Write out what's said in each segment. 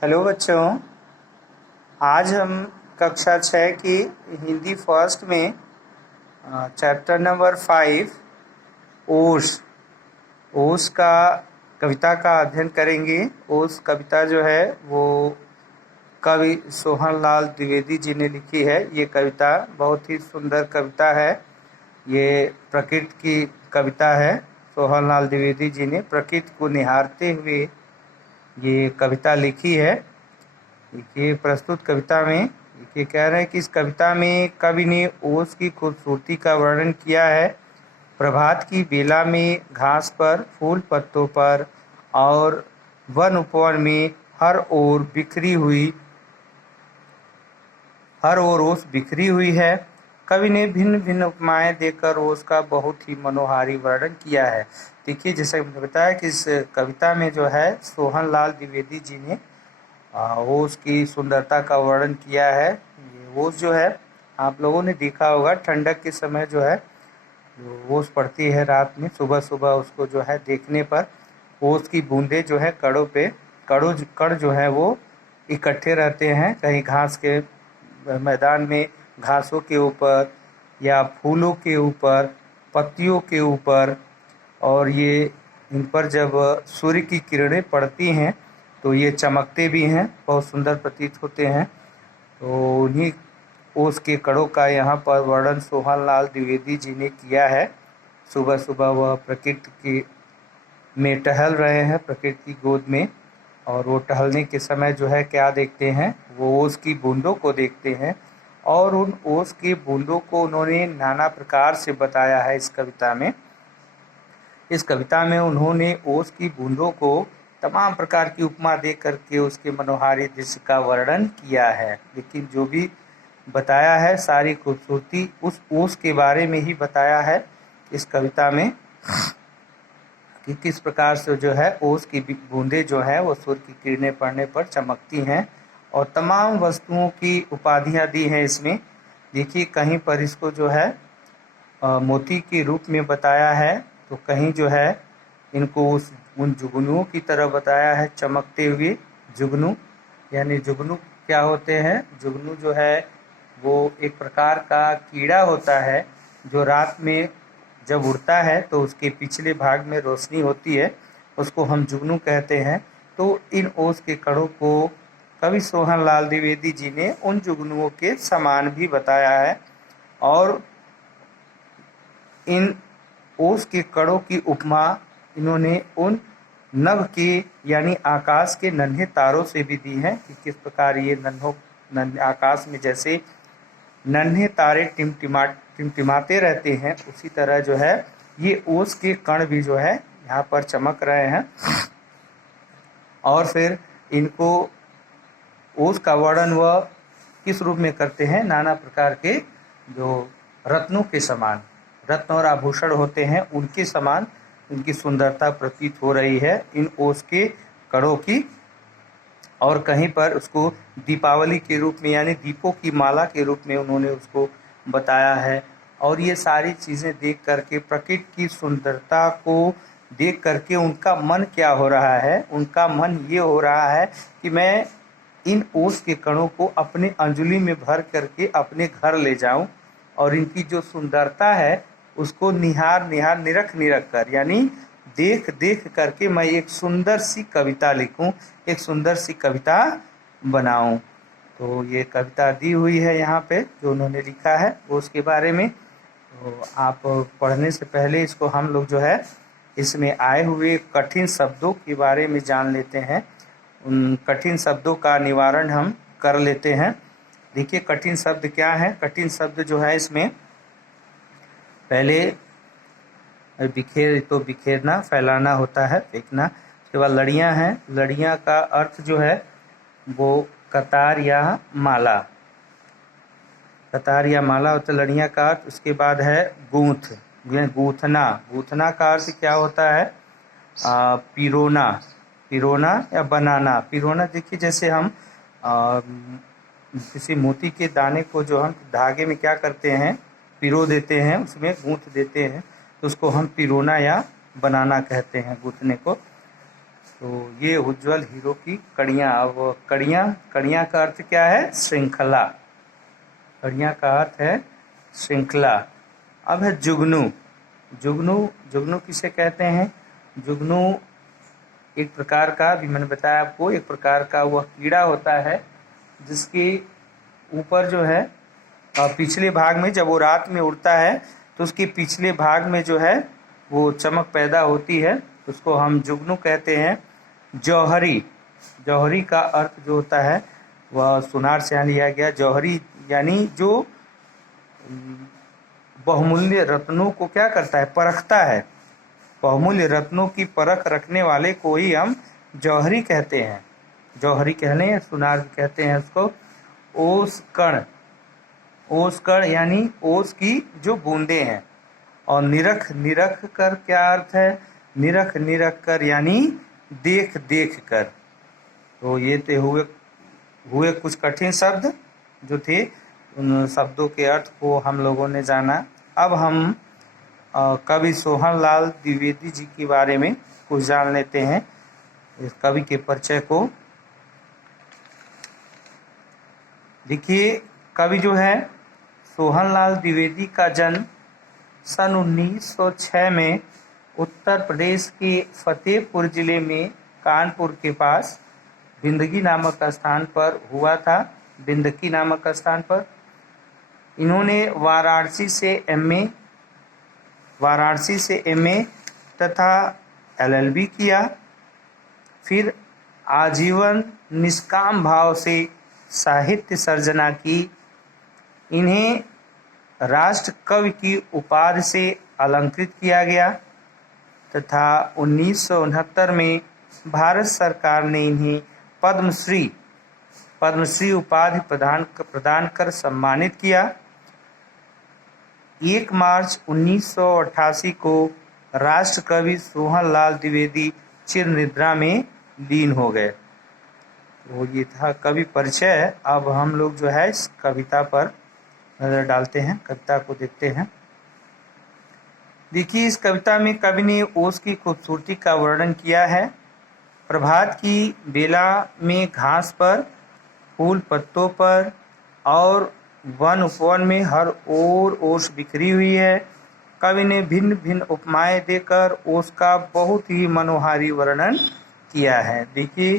Hello बच्चों। आज हम कक्षा 6 की हिंदी फर्स्ट में चैप्टर नंबर 5 ओस ओस का कविता का अध्ययन करेंगे। ओस कविता जो है वो कवि सोहनलाल द्विवेदी जी ने लिखी है। ये कविता बहुत ही सुंदर कविता है। ये प्रकृति की कविता है। सोहनलाल द्विवेदी जी ने प्रकृति को निहारते हुए ये कविता लिखी है। देखिए प्रस्तुत कविता में ये कह रहे हैं कि इस कविता में कवि ने ओस की खूबसूरती का वर्णन किया है। प्रभात की बेला में घास पर, फूल पत्तों पर और वन उपवन में हर ओर ओस बिखरी हुई है। कवि ने भिन्न भिन्न उपमाएं देकर ओस का बहुत ही मनोहारी वर्णन किया है। देखिए जैसे मैंने बताया कि इस कविता में जो है सोहनलाल द्विवेदी जी ने ओस की सुंदरता का वर्णन किया है। ये ओस जो है आप लोगों ने देखा होगा, ठंडक के समय जो है ओस पड़ती है रात में, सुबह सुबह उसको जो है देखने पर ओस की बूंदें जो है कड़ जो है वो इकट्ठे रहते हैं। कहीं घास के मैदान में घासों के ऊपर या फूलों के ऊपर, पत्तियों के ऊपर, और ये इन पर जब सूर्य की किरणें पड़ती हैं तो ये चमकते भी हैं, बहुत सुंदर प्रतीत होते हैं। तो उन्हीं ओस के कड़ों का यहाँ पर वर्णन सोहनलाल द्विवेदी जी ने किया है। सुबह सुबह वह प्रकृति की में टहल रहे हैं, प्रकृति की गोद में, और वो टहलने के समय जो है क्या देखते हैं, वो ओस की बूंदों को देखते हैं। और उन ओस की बूंदों को उन्होंने नाना प्रकार से बताया है। इस कविता में उन्होंने ओस की बूंदों को तमाम प्रकार की उपमा दे करके उसके मनोहारी दृश्य का वर्णन किया है। लेकिन जो भी बताया है सारी खूबसूरती उस ओस के बारे में ही बताया है इस कविता में, कि किस प्रकार से जो है ओस की बूंदें जो है वो सूर्य की किरणें पड़ने पर चमकती हैं। और तमाम वस्तुओं की उपाधियां दी हैं इसमें। देखिए कहीं पर इसको जो है मोती के रूप में बताया है, तो कहीं जो है इनको उन जुगनुओं की तरह बताया है, चमकते हुए जुगनू। यानी जुगनू क्या होते हैं? जुगनू जो है वो एक प्रकार का कीड़ा होता है जो रात में जब उड़ता है तो उसके पिछले भाग में रोशनी होती है, उसको हम जुगनू कहते हैं। तो इन ओस के कणों को कवि सोहनलाल द्विवेदी जी ने उन जुगनुओं के समान भी बताया है। और इन ओस के कणों की उपमा इन्होंने उन नभ के यानी आकाश के नन्हे तारों से भी दी है, कि किस प्रकार ये आकाश में जैसे नन्हे तारे टिमटिमाते रहते हैं, उसी तरह जो है ये ओस के कण भी जो है यहाँ पर चमक रहे हैं। और फिर इनको ओस का वर्णन वह किस रूप में करते हैं? नाना प्रकार के जो रत्नों के समान, रत्न और आभूषण होते हैं उनके समान उनकी सुंदरता प्रतीत हो रही है इन ओस के कणों की। और कहीं पर उसको दीपावली के रूप में यानी दीपों की माला के रूप में उन्होंने उसको बताया है। और ये सारी चीज़ें देख करके, प्रकृति की सुंदरता को देख करके उनका मन क्या हो रहा है? उनका मन ये हो रहा है कि मैं इन ओस के कणों को अपने अंजलि में भर करके अपने घर ले जाऊं और इनकी जो सुंदरता है उसको निरख कर, यानी देख करके मैं एक सुंदर सी कविता लिखूं, एक सुंदर सी कविता बनाऊं। तो ये कविता दी हुई है यहाँ पे जो उन्होंने लिखा है ओस के बारे में। तो आप पढ़ने से पहले इसको हम लोग जो है इसमें आए हुए कठिन शब्दों के बारे में जान लेते हैं। उन कठिन शब्दों का निवारण हम कर लेते हैं। देखिए कठिन शब्द क्या है? कठिन शब्द जो है इसमें पहले बिखेरना, फैलाना होता है, फेंकना। उसके बाद लड़ियां हैं। लड़ियां का अर्थ जो है वो कतार या माला, कतार या माला होता है लड़ियां का अर्थ। उसके बाद है गूंथना का अर्थ क्या होता है? पिरोना या बनाना। पिरोना देखिए जैसे हम किसी मोती के दाने को जो हम धागे में क्या करते हैं, पिरो देते हैं, उसमें गूंथ देते हैं, तो उसको हम पिरोना या बनाना कहते हैं, गूंथने को। तो ये उज्जवल हीरो की कड़ियाँ। अब कड़ियाँ का अर्थ क्या है? श्रृंखला। कड़ियाँ का अर्थ है श्रृंखला। अब है जुगनू। जुगनू किसे कहते हैं? जुगनू एक प्रकार का, अभी मैंने बताया आपको, एक प्रकार का वह कीड़ा होता है जिसके ऊपर जो है पिछले भाग में, जब वो रात में उड़ता है तो उसके पिछले भाग में जो है वो चमक पैदा होती है, उसको हम जुगनू कहते हैं। जौहरी का अर्थ जो होता है वह सुनार से यहाँ लिया गया। जौहरी यानी जो बहुमूल्य रत्नों को क्या करता है? परखता है। बहुमूल्य रत्नों की परख रखने वाले को ही हम जौहरी कहते हैं। जौहरी कहने, सुनार कहते हैं उसको। ओस कण यानी ओस की जो बूंदे हैं। और निरख कर क्या अर्थ है? निरख कर यानी देख कर। तो ये थे हुए कुछ कठिन शब्द जो थे। उन शब्दों के अर्थ को हम लोगों ने जाना। अब हम कवि सोहनलाल द्विवेदी जी के बारे में कुछ जान लेते हैं, इस कवि के परिचय को। देखिए, कवि जो है सोहनलाल द्विवेदी का जन्म सन 1906 में उत्तर प्रदेश के फतेहपुर जिले में कानपुर के पास बिंदकी नामक स्थान पर हुआ था। बिंदकी नामक स्थान पर इन्होंने वाराणसी से एमए तथा एलएलबी किया। फिर आजीवन निष्काम भाव से साहित्य सर्जना की। इन्हें राष्ट्र कवि की उपाधि से अलंकृत किया गया तथा 1969 में भारत सरकार ने इन्हें पद्मश्री उपाधि प्रदान कर सम्मानित किया। 1 मार्च 1988 को राष्ट्र कवि सोहनलाल द्विवेदी चिर निद्रा में लीन हो गए। तो ये था कवि परिचय। अब हम लोग जो है इस कविता पर नजर डालते हैं, कविता को देखते हैं। देखिए, इस कविता में कवि ने ओस की खूबसूरती का वर्णन किया है। प्रभात की बेला में घास पर, फूल पत्तों पर और वन उपवन में हर ओर ओस बिखरी हुई है। कवि ने भिन्न भिन्न उपमाएं देकर ओस का बहुत ही मनोहारी वर्णन किया है। देखिए,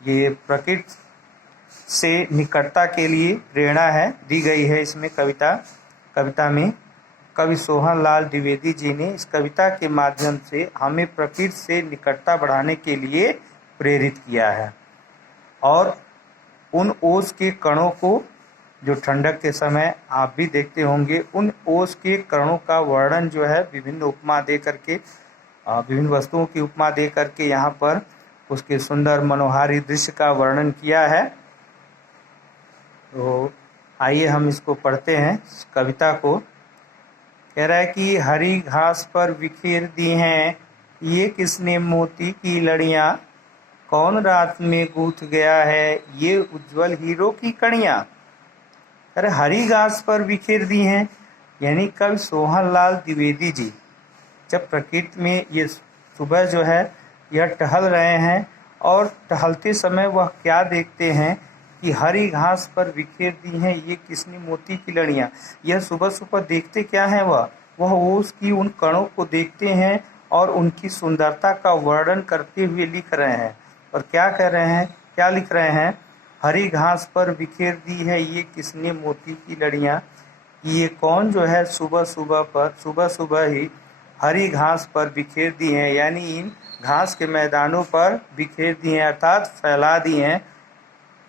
ये प्रकृति से निकटता के लिए प्रेरणा है, दी गई है इसमें कविता में। कवि सोहनलाल द्विवेदी जी ने इस कविता के माध्यम से हमें प्रकृति से निकटता बढ़ाने के लिए प्रेरित किया है। और उन ओस के कणों को, जो ठंडक के समय आप भी देखते होंगे, उन ओस के कणों का वर्णन जो है विभिन्न उपमा दे करके, विभिन्न वस्तुओं की उपमा दे करके यहाँ पर उसके सुंदर मनोहारी दृश्य का वर्णन किया है। तो आइए हम इसको पढ़ते हैं, कविता को। कह रहा है कि हरी घास पर बिखेर दी हैं ये किसने मोती की लड़ियाँ, कौन रात में गूंथ गया है ये उज्जवल हीरो की कड़ियाँ। अरे, हरी घास पर बिखेर दी हैं यानी कवि सोहनलाल द्विवेदी जी जब प्रकृति में ये सुबह जो है यह टहल रहे हैं, और टहलते समय वह क्या देखते हैं कि हरी घास पर बिखेर दी हैं ये किसने मोती की लड़ियाँ। यह सुबह सुबह देखते क्या हैं? वह ओस की उन कणों को देखते हैं और उनकी सुंदरता का वर्णन करते हुए लिख रहे हैं। और क्या कह रहे हैं, क्या लिख रहे हैं? हरी घास पर बिखेर दी है ये किसने मोती की लड़ियाँ। ये कौन जो है सुबह सुबह ही हरी घास पर बिखेर दी हैं, यानी इन घास के मैदानों पर बिखेर दी हैं, अर्थात फैला दी हैं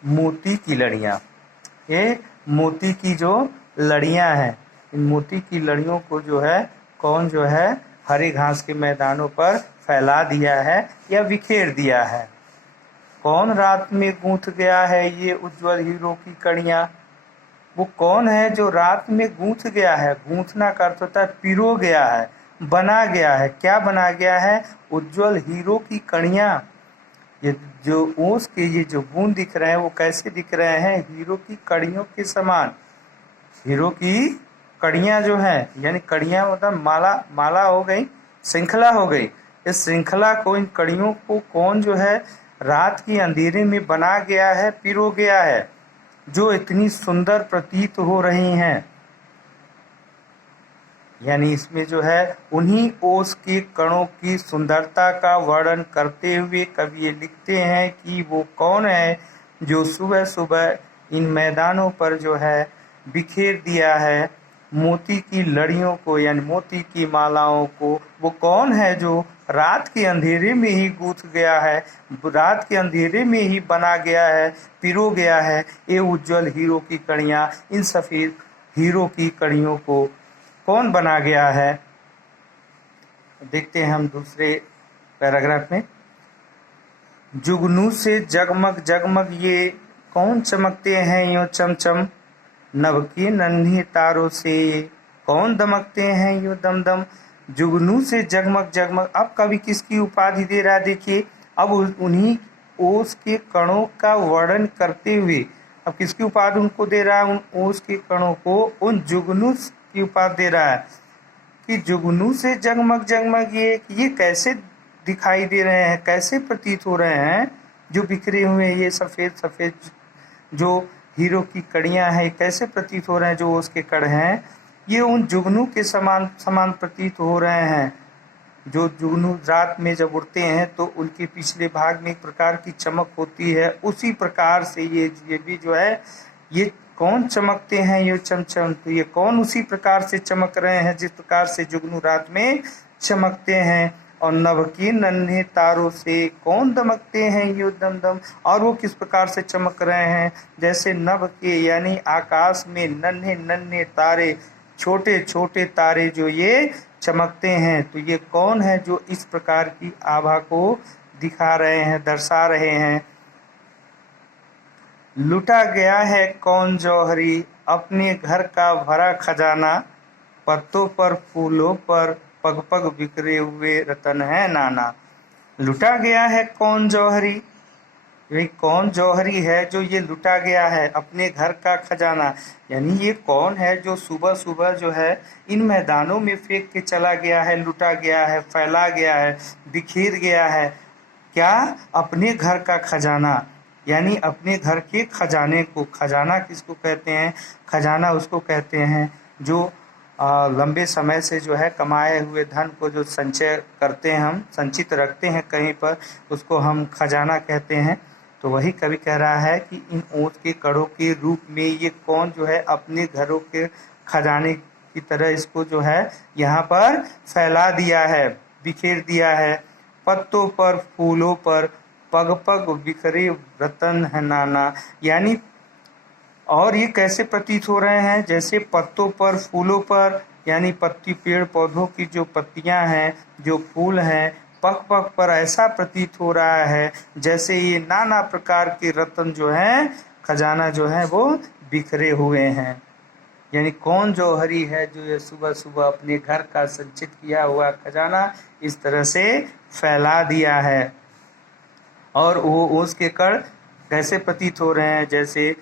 मोती की लड़ियाँ। ये मोती की जो लड़ियाँ हैं, इन मोती की लड़ियों को जो है कौन जो है हरे घास के मैदानों पर फैला दिया है या बिखेर दिया है। कौन रात में गूंथ गया है ये उज्जवल हीरो की कड़ियाँ। वो कौन है जो रात में गूंथ गया है? गूंथना का अर्थ होता है पिरो गया है, बना गया है। क्या बना गया है? उज्जवल हीरो की कड़ियाँ। ये जो ओस के ये जो बूंद दिख रहे हैं वो कैसे दिख रहे हैं? हीरो की कड़ियों के समान। हीरो की कड़ियाँ जो हैं, यानी कड़ियाँ मतलब माला हो गई, श्रृंखला हो गई। इस श्रृंखला को, इन कड़ियों को कौन जो है रात की अंधेरे में बना गया है, पिरो गया है, जो इतनी सुंदर प्रतीत हो रही हैं। यानी इसमें जो है उन्हीं ओस के कणों की सुंदरता का वर्णन करते हुए कवि ये लिखते हैं कि वो कौन है जो सुबह सुबह इन मैदानों पर जो है बिखेर दिया है मोती की लड़ियों को, यानी मोती की मालाओं को। वो कौन है जो रात के अंधेरे में ही गूंथ गया है, रात के अंधेरे में ही बना गया है, पिरो गया है ये उज्जवल हीरो की कड़ियाँ। इन सफेद हीरो की कड़ियों को कौन बना गया है? देखते हैं हम दूसरे पैराग्राफ में। जुगनू से जगमग जगमग ये कौन चमकते हैं यो चमचम, नभ के नन्हे तारों से कौन दमकते हैं यो दमदम। जुगनू से जगमग जगमग, अब कवि किसकी उपाधि दे रहा है? देखिए, अब उन्हीं ओस के कणों का वर्णन करते हुए अब किसकी उपाधि उनको दे रहा है? उन ओस के कणों को उन जुगनू की उपाधि दे रहा है कि जुगनू से जगमग जगमग ये कैसे दिखाई दे रहे हैं, कैसे प्रतीत हो रहे हैं, जो बिखरे हुए ये सफ़ेद सफ़ेद जो हीरो की कड़ियां हैं, कैसे प्रतीत हो रहे हैं? जो उसके कड़ हैं ये उन जुगनू के समान समान प्रतीत हो रहे हैं। जो जुगनू रात में जब उड़ते हैं तो उनके पिछले भाग में एक प्रकार की चमक होती है, उसी प्रकार से ये भी जो है ये कौन चमकते हैं ये चमचम, तो ये कौन उसी प्रकार से चमक रहे हैं जिस प्रकार से जुगनू रात में चमकते हैं। और नभ के नन्हे तारों से कौन दमकते हैं ये दमदम, और वो किस प्रकार से चमक रहे हैं? जैसे नभ के यानी आकाश में नन्हे नन्हे तारे, छोटे छोटे तारे जो ये चमकते हैं। तो ये कौन है जो इस प्रकार की आभा को दिखा रहे हैं, दर्शा रहे हैं? लुटा गया है कौन जौहरी अपने घर का भरा खजाना, पत्तों पर फूलों पर पग पग बिखरे हुए रतन है नाना। लुटा गया है कौन जौहरी, ये कौन जौहरी है जो ये लुटा गया है अपने घर का खजाना, यानी ये कौन है जो सुबह सुबह जो है इन मैदानों में फेंक के चला गया है, लुटा गया है, फैला गया है, बिखेर गया है। क्या? अपने घर का खजाना, यानी अपने घर के खजाने को। खजाना किसको कहते हैं? खजाना उसको कहते हैं जो लंबे समय से जो है कमाए हुए धन को जो संचय करते हैं, हम संचित रखते हैं कहीं पर, उसको हम खजाना कहते हैं। तो वही कवि कह रहा है कि इन ओस के कड़ों के रूप में ये कौन जो है अपने घरों के खजाने की तरह इसको जो है यहाँ पर फैला दिया है, बिखेर दिया है। पत्तों पर फूलों पर पग पग बिखरे रतन है नाना, यानी और ये कैसे प्रतीत हो रहे हैं? जैसे पत्तों पर फूलों पर, यानी पत्ती पेड़ पौधों की जो पत्तियां हैं, जो फूल हैं, पग पग पर ऐसा प्रतीत हो रहा है जैसे ये नाना प्रकार के रत्न जो हैं, खजाना जो है वो बिखरे हुए हैं। यानी कौन जौहरी है जो ये सुबह सुबह अपने घर का संचित किया हुआ खजाना इस तरह से फैला दिया है। और वो उसके कण कैसे प्रतीत हो रहे हैं? जैसे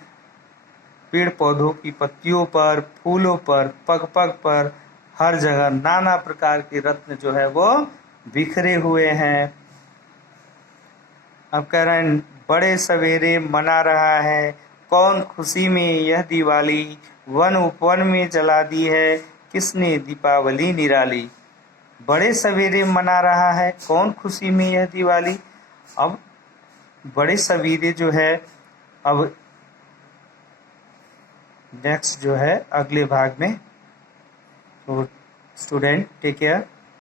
पेड़ पौधों की पत्तियों पर, फूलों पर, पग पग पर, हर जगह नाना प्रकार के रत्न जो है वो बिखरे हुए हैं। अब कह रहे हैं बड़े सवेरे मना रहा है कौन खुशी में यह दिवाली, वन उपवन में जला दी है किसने दीपावली निराली। बड़े सवेरे मना रहा है कौन खुशी में यह दिवाली। अब बड़े सवेरे जो है, अब नेक्स्ट जो है अगले भाग में। तो स्टूडेंट टेक केयर।